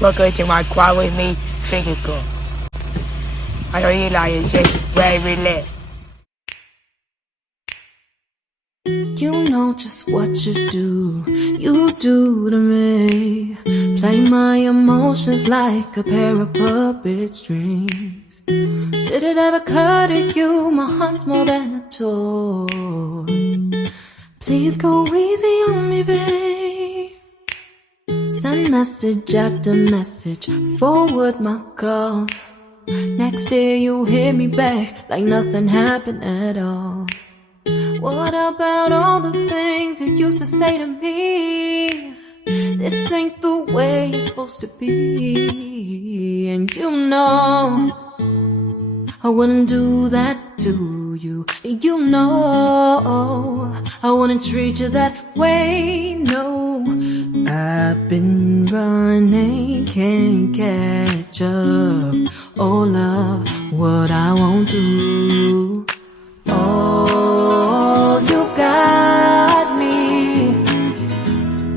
Welcome to my quad with me physical. I know you like it, shit, very lit. You know just what you do to me. Play my emotions like a pair of puppet strings. Did it ever occur to you my heart's more than a toy? Please go easy on me, babe. Send message after message, forward my calls. Next day you hit me back like nothing happened at all. What about all the things you used to say to me? This ain't the way it's supposed to be. And you know I wouldn't do that to you. You know I wouldn't treat you that way, no. I've been running, can't catch up. Oh love, what I won't do. Oh, you got me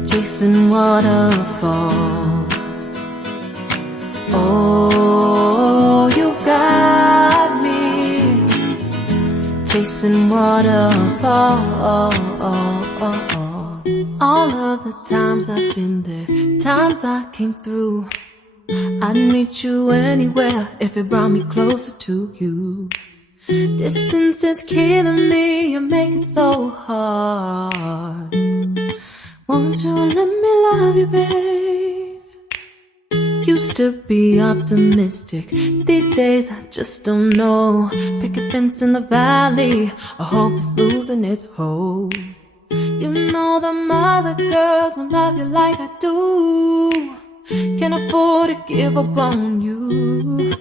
chasing waterfalls. Oh, you got me chasing waterfalls. All of the times I've been there, times I came through, I'd meet you anywhere if it brought me closer to you. Distance is killing me, you make it so hard. Won't you let me love you, babe? Used to be optimistic, these days I just don't know. Pick a fence in the valley, I hope it's losing its hold. You know them other girls won't love you like I do. Can't afford to give up on you.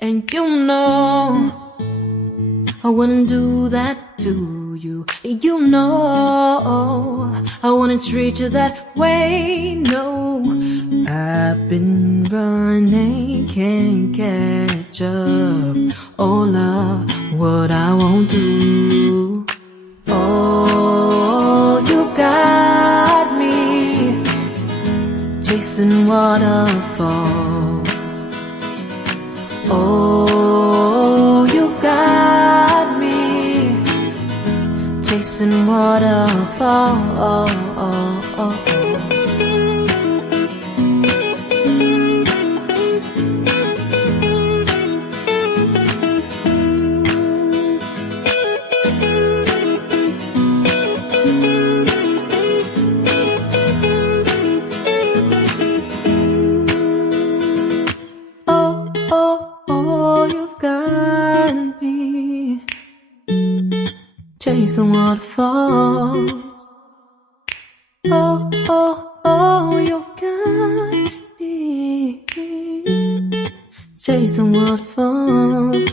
And you know I wouldn't do that to you. You know I wouldn't treat you that way, no. I've been running, can't catch up. Oh love, what I won't do. Oh, you got me chasing waterfalls. Oh, you got me chasing waterfalls. Chasing waterfalls. Oh, oh, oh, you've got me chasing waterfalls.